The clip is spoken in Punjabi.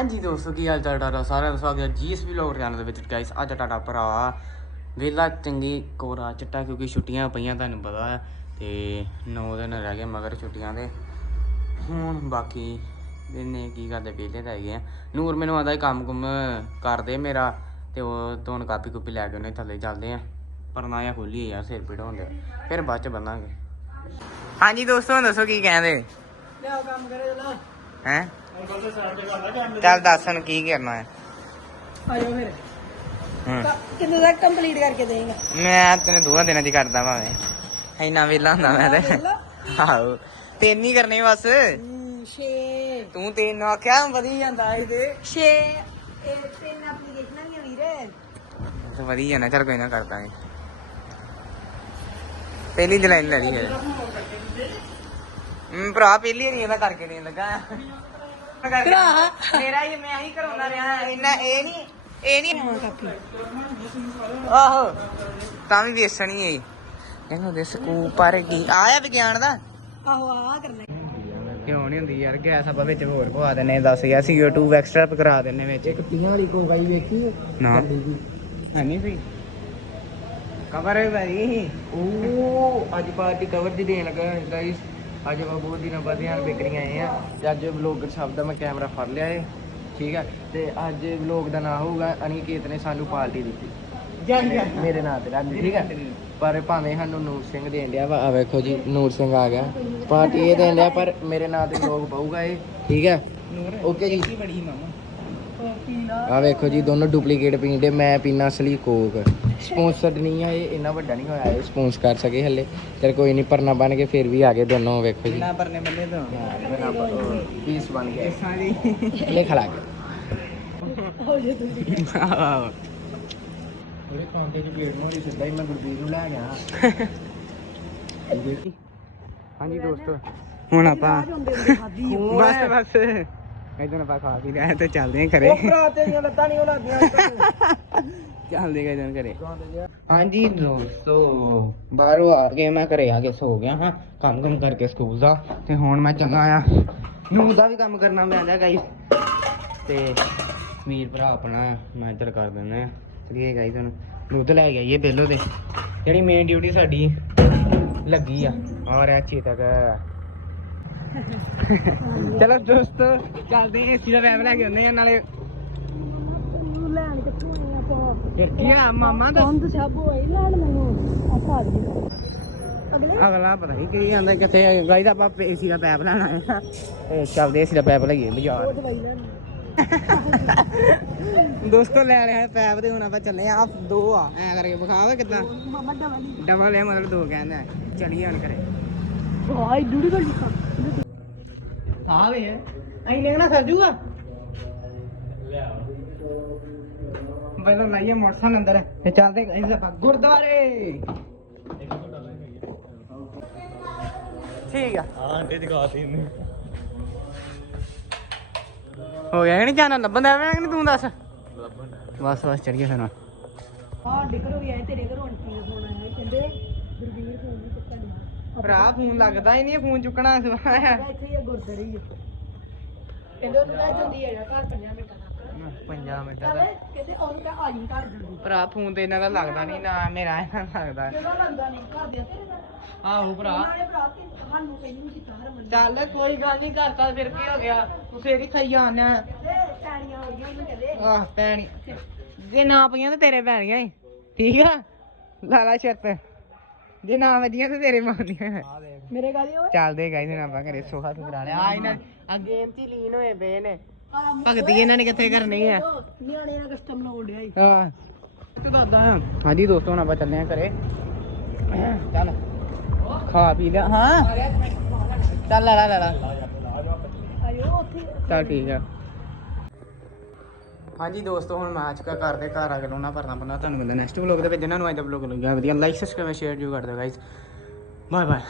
ਹਾਂਜੀ ਦੋਸਤੋ ਕੀ ਹਾਲ ਚਾਲ ਤੁਹਾਡਾ? ਸਾਰਿਆਂ ਦਾ ਸਵਾਗਤ ਹੈ ਜੀਐਸ ਵਲੌਗ ਚੈਨਲ ਦੇ ਵਿੱਚ। ਗਾਇਸ ਅੱਜ ਤੁਹਾਡਾ ਭਰਾ ਵੇਲਾ ਚੰਗੀ ਕੋਰਾ ਚਿੱਟਾ ਕਿਉਂਕਿ ਛੁੱਟੀਆਂ ਪਈਆਂ ਤੁਹਾਨੂੰ ਪਤਾ ਹੈ ਤੇ 9 ਦਿਨ ਰਹਿ ਗਏ ਮਗਰ ਛੁੱਟੀਆਂ ਦੇ। ਹੁਣ ਬਾਕੀ ਦਿਨੇ ਕੀ ਕਰਦੇ ਵਿਹਲੇ ਤਾਂ ਹੈਗੇ ਆ। ਨੂਰ ਮੈਨੂੰ ਆਦਾ ਕੰਮ ਕੁਮ ਕਰਦੇ ਮੇਰਾ ਤੇ ਉਹ ਤੋਂ ਹੁਣ ਕਾਪੀ ਕੁਪੀ ਲੈ ਕੇ ਉਹਨੇ ਥੱਲੇ ਚੱਲਦੇ ਆ। ਪਰਨਾ ਜਾਂ ਖੋਲੀ ਯਾਰ ਸਿਰ ਪੀੜ ਹੁੰਦੇ ਫਿਰ ਬਾਅਦ ਚ ਬੰਨਾਂਗੇ। ਹਾਂਜੀ ਦੋਸਤੋ ਦੱਸੋ ਕੀ ਕਹਿੰਦੇ? ਲਿਆ ਕੰਮ ਕਰੇ ਜਲਾ ਹੈ? ਚੱਲ ਦੱਸ ਹੁਣ ਕੀ ਕਰਨਾ ਹੈ। ਆਇਓ ਫਿਰ। ਕਿੰਨੇ ਤੱਕ ਕੰਪਲੀਟ ਕਰਕੇ ਦੇਗਾ ਮੈਂ ਤੈਨੂੰ ਦੋਹਾਂ ਦਿਨਾਂ ਦੀ ਕਰਦਾ ਭਾਵੇਂ। ਇੰਨਾ ਵੇਲਾ ਹੁੰਦਾ ਮੈਂ ਤੇ। ਆਹੋ। ਤਿੰਨ ਹੀ ਕਰਨੇ ਬਸ। 6 ਤੂੰ ਤਿੰਨ ਆਖਿਆ ਵਧੀ ਜਾਂਦਾ ਇਹਦੇ 6 ਇਹ ਤਿੰਨ ਐਪਲੀਕੇਸ਼ਨਾਂ ਵੀ ਵੀਰੇ ਤੇ ਵਧੀ ਜਾਣਾ ਚੱਲ ਕੋਈ ਨਾ ਕਰਦਾ ਪਹਿਲੀ ਜਲਾਈ ਲੈ ਲਈ ਹੈ ਹਮ ਭਰਾ ਪਹਿਲੀ ਵਾਰੀ ਇਹਦਾ ਕਰਕੇ ਦੇਣ ਲੱਗਾ। ਮੇਰਾ ਹੀ ਮੈਂ ਹੀ ਕਰਾਉਣਾ ਰਿਹਾ ਇੰਨਾ ਇਹ ਨਹੀਂ ਇਹ ਨਹੀਂ। ਆਹੋ ਤਾਂ ਵੀ ਵੇਸਣੀ ਹੈ ਇਹਨੂੰ ਦੇ ਸਕੂਪ ਪਰ ਕੀ ਆਇਆ ਵਿਗਿਆਨ ਦਾ? ਆਹੋ ਆ ਕਰਨਾ। ਕਿਉਂ ਨਹੀਂ ਹੁੰਦੀ ਯਾਰ ਗੈਸ ਆਪਾਂ ਵਿੱਚ ਹੋਰ ਪਵਾ ਦਿੰਨੇ 10000 CO2 ਐਕਸਟਰਾ ਕਰਾ ਦਿੰਨੇ ਵਿੱਚ। ਇੱਕ 30 ਵਾਲੀ ਕੋਕਾਈ ਵੇਖੀ? ਨਾ। ਹੈ ਨਹੀਂ ਸੀ ਕਵਰ ਹੈ ਭਾਈ ਉਹ ਅੱਜ ਪਾਰਟੀ ਕਵਰ ਦੀ ਦੇਣ ਲੱਗਾ ਗਾਇਸ ਅੱਜ ਆਪਾਂ ਬਹੁਤ ਦਿਨਾਂ ਬਾਅਦ ਯਾਰ ਵਿਕਰੀਆਂ ਆਏ ਆ ਤੇ ਅੱਜ ਵਲੌਗਰ ਸ਼ਬਦ ਦਾ ਮੈਂ ਕੈਮਰਾ ਫੜ ਲਿਆ ਏ ਠੀਕ ਆ? ਤੇ ਅੱਜ ਵਲੌਗ ਦਾ ਨਾਮ ਹੋਊਗਾ ਅਨਿਕੇਤ ਨੇ ਸਾਨੂੰ ਪਾਰਟੀ ਦਿੱਤੀ। ਮੇਰੇ ਨਾਂ ਤੇ ਰੱਖ ਠੀਕ ਆ? ਪਰ ਭਾਵੇਂ ਸਾਨੂੰ ਨੂਰ ਸਿੰਘ ਦੇਣ ਡਿਆ ਵਾ ਆ ਵੇਖੋ ਜੀ ਨੂਰ ਸਿੰਘ ਆ ਗਿਆ। ਪਾਰਟੀ ਇਹ ਦੇਣ ਡਿਆ ਪਰ ਮੇਰੇ ਨਾਂ ਤੇ ਵਲੌਗ ਪਾਊਗਾ ਇਹ ਠੀਕ ਆ? ਓਕੇ ਜੀ। ਆ ਵੇਖੋ ਜੀ ਦੋਨੋਂ ਡੁਪਲੀਕੇਟ ਪੀਂਦੇ ਮੈਂ ਪੀਣਾ ਅਸਲੀ ਕੋਕ। ਸਪਾਂਸਰਡ ਨਹੀਂ ਆ ਇਹ ਇੰਨਾ ਵੱਡਾ ਨਹੀਂ ਹੋਇਆ ਇਹ ਸਪਾਂਸ ਕਰ ਸਕੇ ਹੱਲੇ। ਚਲ ਕੋਈ ਨਹੀਂ ਪਰਨਾ ਬਣ ਕੇ ਫਿਰ ਵੀ ਆ ਗਏ ਦੋਨੋਂ ਵੇਖੋ ਜੀ। ਨਾ ਪਰਨੇ ਬੰਦੇ ਤੋਂ। ਪੀਸ ਬਣ ਗਿਆ। ਸਾਰੀ। ਲਿਖ ਲਾ ਕੇ ਹੋ ਜੇ ਤੁਸੀਂ। ਉਹਦੇ ਕਾਉਂਟੇ 'ਚ ਪਲੇਟ ਮੋਰੀ ਸਿੱਧਾ ਹੀ ਮੈਂ ਗੁਰਬੀਰ ਨੂੰ ਲੈ ਗਿਆ। ਹਾਂਜੀ ਦੋਸਤੋ। ਹੁਣ ਆਪਾਂ ਬਸ ਬਸ। ਇਦਾਂ ਆਪਾਂ ਖਾ ਪੀ ਲਿਆ ਤੇ ਚੱਲਦੇ ਹਾਂ ਘਰੇ। ਭਰਾ ਤੇਰੀਆਂ ਲੱਤਾਂ ਨਹੀਂ ਉਹ ਲੱਗਦੀਆਂ ਚੱਲਦੇ ਗਏ ਜਨ ਘਰੇ। ਹਾਂਜੀ ਦੋਸਤੋ ਬਾਹਰੋਂ ਆ ਕੇ ਮੈਂ ਘਰੇ ਆ ਕੇ ਸੋ ਗਿਆ ਹਾਂ ਕੰਮ ਕੰਮ ਕਰਕੇ ਸਕੂਲ ਦਾ ਤੇ ਹੁਣ ਮੈਂ ਚੰਗਾ ਆ। ਨੂੰ ਦਾ ਵੀ ਕੰਮ ਕਰਨਾ ਪੈਂਦਾ ਗਾਈਸ ਤੇ ਵੀਰ ਭਰਾ ਆਪਣਾ ਮੈਂ ਇੱਧਰ ਕਰ ਦਿੰਦਾ ਆ। ਚਲੀਏ ਗਾਈਸ ਹੁਣ ਦੁੱਧ ਲੈ ਗਿਆ ਇਹ ਪਹਿਲੋਂ ਤੇ। ਜਿਹੜੀ ਮੇਨ ਡਿਊਟੀ ਸਾਡੀ ਲੱਗੀ ਆ ਔਰ ਅੱਛੀ ਤੱਕ ਚਲੋ ਦੋਸਤੋ ਚੱਲਦੇ ਹਾਂ ਏਸੀ ਦਾ ਵੈਬ ਲੈ ਕੇ ਆਉਂਦੇ ਆ ਨਾਲੇ ਤੂੰ ਲੈਣ ਕਿੱਥੋਂ ਆਏ ਆਪਾਂ ਫਿਰ ਕੀ ਆ ਮਾਮਾ ਦਾ ਕੰਦ ਸਭ ਹੋਈ ਲੈਣ ਮੈਨੂੰ ਆ ਖਾ ਦੇ। ਅਗਲੇ? ਅਗਲਾ ਪਤਾ ਨਹੀਂ ਕੀ ਆਂਦਾ ਕਿੱਥੇ ਗਾਈ ਦਾ ਆਪਾਂ ਏਸੀ ਦਾ ਪੈਪ ਲੈਣਾ ਹੈ। ਤੇ ਚੱਲਦੇ ਏਸੀ ਦਾ ਪੈਪ ਲਈਏ ਬਾਜ਼ਾਰ। ਦੋਸਤੋ ਲੈ ਲਿਆ ਪੈਪ ਤੇ ਹੁਣ ਆਪਾਂ ਚੱਲੇ ਆ ਦੋ ਆ। ਐ ਕਰਕੇ ਵਿਖਾਵਾ ਕਿਦਾਂ। ਮਾਮਾ ਡਬਲ ਹੈ। ਮਤਲਬ ਦੋ ਕਹਿੰਦਾ। ਚੱਲੀਏ ਹੁਣ ਕਰੇ ਹਾਈ ਡੂੜੀ ਗੱਲ ਲਿਖਾ ਆ ਵੇ ਐਨੇ ਨਾ ਸਰ ਜੂਗਾ ਲਾਈਏ ਮੋਟਰਸਾਈਕਲ ਅੰਦਰ। ਤੇ ਚੱਲਦੇ ਆਪਾਂ ਗੁਰਦੁਆਰੇ। ਠੀਕ ਆ। ਆਂਡੇ ਦਿਖਾਤੀ ਇਹਨੇ। ਹੋ ਗਿਆ ਨਹੀਂ ਜਾਣਾ? ਲੱਭਣ ਦਾ ਐਵੇਂ ਨਹੀਂ ਤੂੰ ਦੱਸ? ਬਸ ਬਸ ਚੜੀਏ ਫਿਰ ਹੁਣ। ਆ ਡਿਕਰ ਵੀ ਆਏ ਤੇਰੇ ਘਰੋਂ ਆਂਟੀ ਦਾ ਫੋਨ ਆਇਆ ਕਹਿੰਦੇ ਗੁਰਵੀਰ ਫੋਨ ਭਰਾ ਫੋਨ ਲੱਗਦਾ ਹੀ ਨਹੀਂ ਫੋਨ ਚੁੱਕਣਾ ਕਹਿੰਦਾ ਇੱਥੇ ਹੀ ਆ ਗੁਰਦੁਆਰੇ ਹੀ ਆ। ਕਹਿੰਦੇ ਉਹਨੂੰ ਕਹਿ ਜਲਦੀ ਆ ਜਾ ਘਰ 5 ਮਿੰਟਾਂ ਤੱਕ। ਪੰਜਾਹ ਮਿੰਟ ਚੱਲ ਦਾ ਕਹਿੰਦੇ ਉਹਨੂੰ ਕਹਿ ਆ ਜੀ ਘਰ ਜਲਦੀ। ਭਰਾ ਫੋਨ ਤੇ ਇਹਨਾਂ ਦਾ ਲੱਗਦਾ ਨਹੀਂ ਨਾ ਮੇਰਾ ਇਹਨਾਂ ਦਾ ਲੱਗਦਾ। ਜਦੋਂ ਲੱਗਦਾ ਨਹੀਂ ਘਰ ਦੇ ਤੇਰੇ ਨਾਲ ਆਹੋ ਭਰਾ। ਨਾਲੇ ਭਰਾ ਕਿ ਸਾਨੂੰ ਕਹਿੰਦੀ ਨਹੀਂ ਕੀਤਾ ਹਰਮਨ ਚੱਲ ਕੋਈ ਗੱਲ ਨਹੀਂ ਕਰਤਾ ਫਿਰ ਕੀ ਹੋ ਗਿਆ? ਤੂੰ ਫੇਰ ਹੀ ਖਾਈ ਆਣਾ ਕਹਿੰਦੇ ਟਾਣੀਆਂ ਹੋ ਗਈਆਂ ਉਹਨੂੰ ਕਹਿੰਦੇ। ਆਹ ਪੈਣੀ। ਜੇ ਨਾ ਪਈਆਂ ਤੇ ਤੇਰੇ ਪੈਣੀਆਂ ਈ ਠੀਕ ਆ? ਲਾਲਾ ਸ਼ਰਤ ਜੇ ਨਾ ਵਧੀਆਂ ਤੇ ਤੇਰੇ ਮਾਰਨੀਆਂ ਮੇਰੇ ਗਾਲੀ ਓਏ ਚੱਲਦੇ ਗਾਈ ਨਾ ਆਪਾਂ ਘਰੇ ਸੋਖਾ ਸੁਖਰਾ ਲਿਆ। ਆ ਇਹਨਾਂ ਆ ਗੇਮ 'ਚ ਹੀ ਲੀਨ ਹੋਏ ਪਏ ਨੇ। ਆ ਭਗਤੀ ਇਹਨਾਂ ਨੇ ਕਿੱਥੇ ਕਰਨੀ ਆ ਨਿਆਣੇ ਨਾਲ ਕਸਟਮ ਲਾਉਣ ਡਿਆ ਈ। ਹਾਂ। ਤੂੰ ਦੱਸਦਾ ਆ ਹਾਂਜੀ ਦੋਸਤੋ ਹੁਣ ਆਪਾਂ ਚੱਲੇ ਆ ਘਰੇ। ਚੱਲ। ਖਾ ਪੀ ਲਿਆ। ਹਾਂ। ਚੱਲ ਲੈ ਲੈ ਲੈ ਲੈ। ਆਇਓ ਉੱਥੇ ਚੱਲ ਠੀਕ ਆ। ਹਾਂਜੀ ਦੋਸਤੋ, ਹੁਣ ਮੈਂ ਅੱਜ ਕਾ ਘਰ ਦੇ ਘਰ ਆ ਕੇ ਲੋਨਾ ਭਰਨਾ ਪੈਣਾ ਤੁਹਾਨੂੰ ਮਿਲਦਾ ਨੈਕਸਟ ਵਲੌਗ ਦੇ ਵਿੱਚ। ਜਿਹਨਾਂ ਨੂੰ ਅੱਜ ਦਾ ਵਲੌਗ ਲੱਗਿਆ, ਵਧੀਆ ਲਾਈਕ ਸਬਸਕ੍ਰਾਈਬ ਸ਼ੇਅਰ ਜੋ ਕਰ ਦਿਓ ਗਾਇਸ ਬਾਏ ਬਾਏ